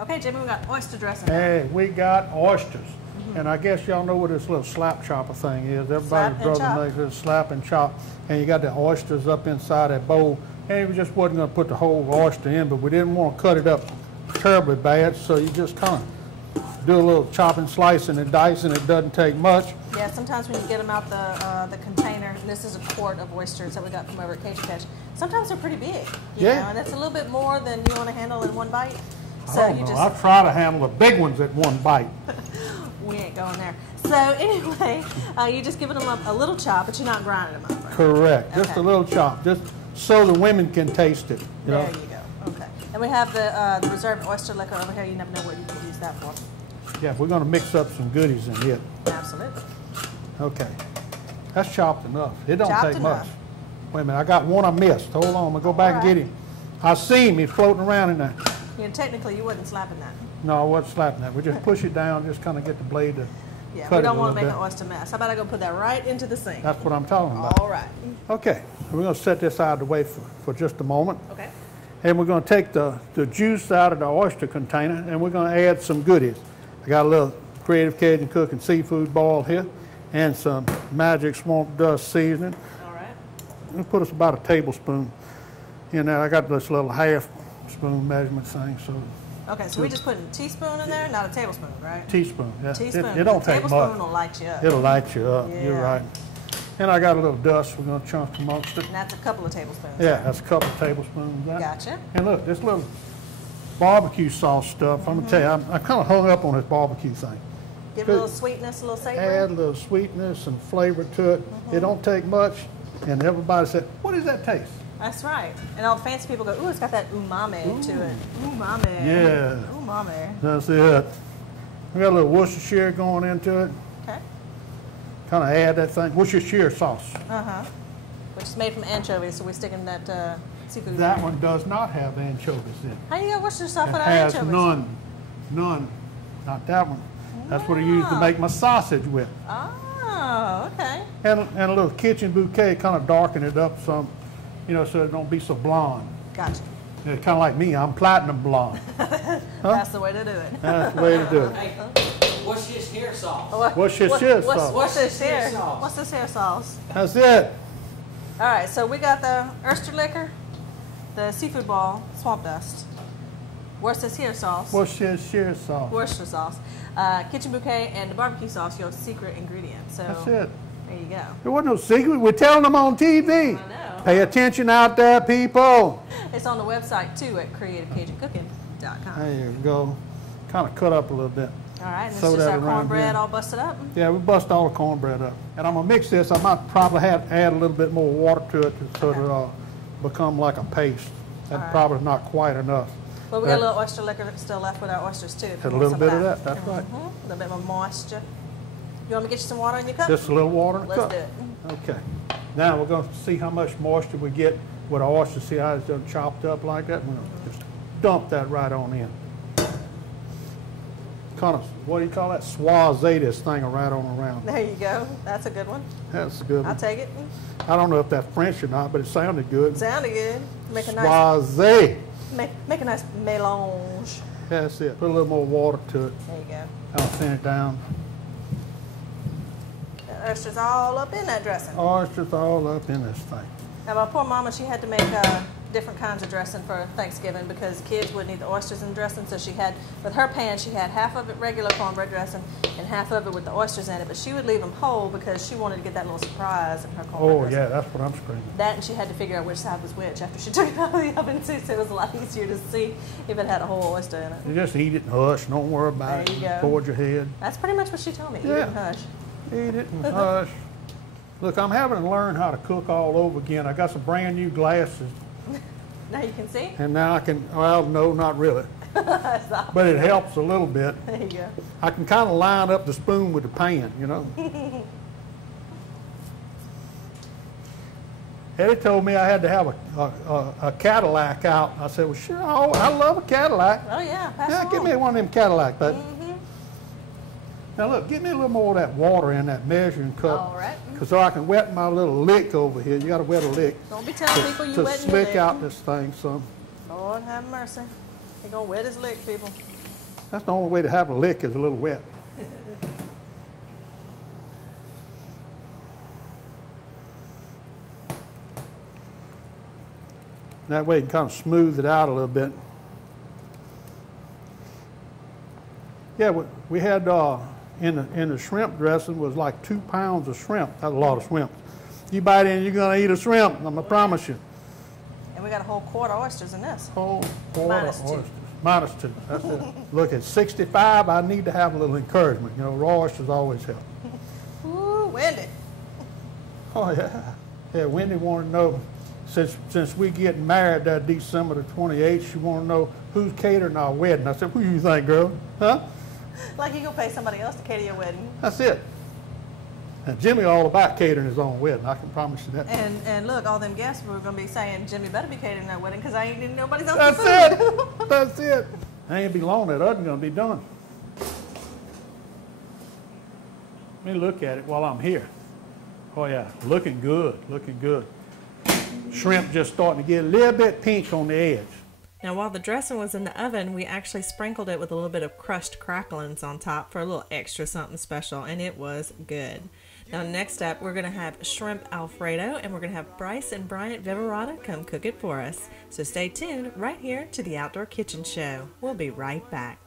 Okay, Jimmy, we got oyster dressing. Hey, we got oysters. And I guess y'all know what this little slap chopper thing is. Everybody's brother makes it, slap and chop. And you got the oysters up inside that bowl. And we just wasn't going to put the whole oyster in, but we didn't want to cut it up terribly bad, so you just kind of do a little chopping, slicing, and dicing. It doesn't take much. Yeah, sometimes when you get them out the container, and this is a quart of oysters that we got from over at Cajun Catch, sometimes they're pretty big, you know, and that's a little bit more than you want to handle in one bite. So I don't know. I try to handle the big ones at one bite. We ain't going there. So anyway, you're just giving them a little chop, but you're not grinding them up. Right? Correct. Okay. Just a little chop, just so the women can taste it. There you go. Okay. And we have the reserved oyster liquor over here. You never know what you can use that for. Yeah, we're going to mix up some goodies in it. Absolutely. Okay. That's chopped enough. It don't take much. Wait a minute. I got one I missed. Hold on. I'm going to go back and get him. I see him. He's floating around in there. Yeah, technically, you wasn't slapping that. No, I wasn't slapping that. We just push it down, just kind of get the blade to cut it a little bit. We don't want to make an oyster mess. How about I go put that right into the sink? That's what I'm talking about. All right. Okay. We're going to set this out of the way for just a moment. Okay. And we're going to take the juice out of the oyster container, and we're going to add some goodies. I got a little Creative Cajun Cooking seafood ball here, and some Magic Swamp Dust seasoning. All right. We'll put us about a tablespoon in there. I got this little half spoon measurement thing. So. Okay, so we're just putting a teaspoon in there, not a tablespoon, right? Teaspoon, yeah. Teaspoon. It don't take much. A tablespoon will light you up. It'll light you up. Yeah. You're right. And I got a little dust. We're going to chunk amongst it. And that's a couple of tablespoons. Yeah, that's a couple of tablespoons. Gotcha. And look, this little barbecue sauce stuff, I'm going to tell you, I'm kind of hung up on this barbecue thing. Give it a little sweetness, a little savory. Add a little sweetness and flavor to it. It don't take much. And everybody said, what does that taste? That's right. And all the fancy people go, ooh, it's got that umami to it. Umami. Yeah. Umami. That's it. We got a little Worcestershire going into it. Okay. Kind of add that thing. Worcestershire sauce. Which is made from anchovies, so we're sticking that seafood. That one does not have anchovies in it. How do you get Worcestershire sauce without anchovies? anchovies? None. Not that one. That's what I use to make my sausage with. Oh, okay. And a little kitchen bouquet, kind of darken it up some, you know, so it don't be so blonde. Gotcha. It's kind of like me. I'm platinum blonde. That's the way to do it. That's the way to do it. Hey, what's this here sauce? What's this here sauce? What's this here? What's this here sauce? That's it. All right, so we got the oyster liquor, the seafood ball, swamp dust. What's this here sauce? Worcestershire sauce. Worcester sauce. Kitchen bouquet and the barbecue sauce, your secret ingredient. So that's it. There you go. There wasn't no secret. We're telling them on TV. I know. Pay attention out there, people. It's on the website, too, at creativecajunCooking.com. There you go. Kind of cut up a little bit. All right, and this is our cornbread all busted up. Yeah, we bust all the cornbread up. And I'm going to mix this. I might probably add a little bit more water to it so it'll become like a paste. That's probably not quite enough. But we got a little oyster liquor still left with our oysters, too. A little bit of that, that's right. A little bit more moisture. You want me to get you some water in your cup? Just a little water in the cup. Let's do it. Okay. Now we're going to see how much moisture we get with our oyster. See how it's done chopped up like that? We're going to just dump that right on in. Kind of, what do you call that? Swaze this thing right on around. There you go. That's a good one. That's a good one. I'll take it. I don't know if that's French or not, but it sounded good. Sounded good. Make a nice Swaze. Make a nice mélange. That's it. Put a little more water to it. There you go. I'll thin it down. The oysters all up in that dressing. Oysters all up in this thing. Now my poor mama, she had to make different kinds of dressing for Thanksgiving because kids wouldn't eat the oysters in dressing. So she had, with her pan, she had half of it regular cornbread dressing and half of it with the oysters in it. But she would leave them whole because she wanted to get that little surprise in her cornbread dressing. Yeah, that's what I'm screaming. That, and she had to figure out which side was which after she took it out of the oven too. So it was a lot easier to see if it had a whole oyster in it. You just eat it and hush. Don't worry about it. There you go. Toward your head. That's pretty much what she told me. Eat it and hush. Eat it and hush. Look, I'm having to learn how to cook all over again. I got some brand new glasses. Now you can see? And now I can, well, no, not really. But it helps a little bit. There you go. I can kind of line up the spoon with the pan, you know. Eddie told me I had to have a Cadillac out. I said, well, sure, I love a Cadillac. Oh, yeah. Yeah, give me one of them Cadillacs, baby. Now, look, give me a little more of that water in that measuring cup. All right. So I can wet my little lick over here. You got to wet a lick. Don't be telling people you wet your lick. To slick out this thing some. Lord have mercy. He gonna wet his lick, people. That's the only way to have a lick is a little wet. That way you can kind of smooth it out a little bit. Yeah, we had in the shrimp dressing was like 2 pounds of shrimp. That's a lot of shrimp. You bite in, you're gonna eat a shrimp. I'm gonna promise you. And we got a whole quart of oysters in this. Whole quart of -2. oysters. -2. That's it. Look, at 65, I need to have a little encouragement. You know, raw oysters always help. Ooh, Wendy. Oh yeah. Yeah, Wendy wanted to know. Since we getting married that December the 28th, she want to know who's catering our wedding. I said, who you think, girl? Huh? Like you gonna pay somebody else to cater your wedding. That's it. And Jimmy all about catering his own wedding. I can promise you that. And look, all them guests were gonna be saying, Jimmy better be catering that wedding because I ain't getting nobody's else. That's it. That's it. I ain't be long. That oven gonna be done. Let me look at it while I'm here. Oh yeah, looking good. Looking good. Shrimp just starting to get a little bit pink on the edge. Now while the dressing was in the oven, we actually sprinkled it with a little bit of crushed cracklings on top for a little extra something special, and it was good. Now next up, we're going to have shrimp Alfredo, and we're going to have Bryce and Bryant Viverata come cook it for us. So stay tuned right here to the Outdoor Kitchen Show. We'll be right back.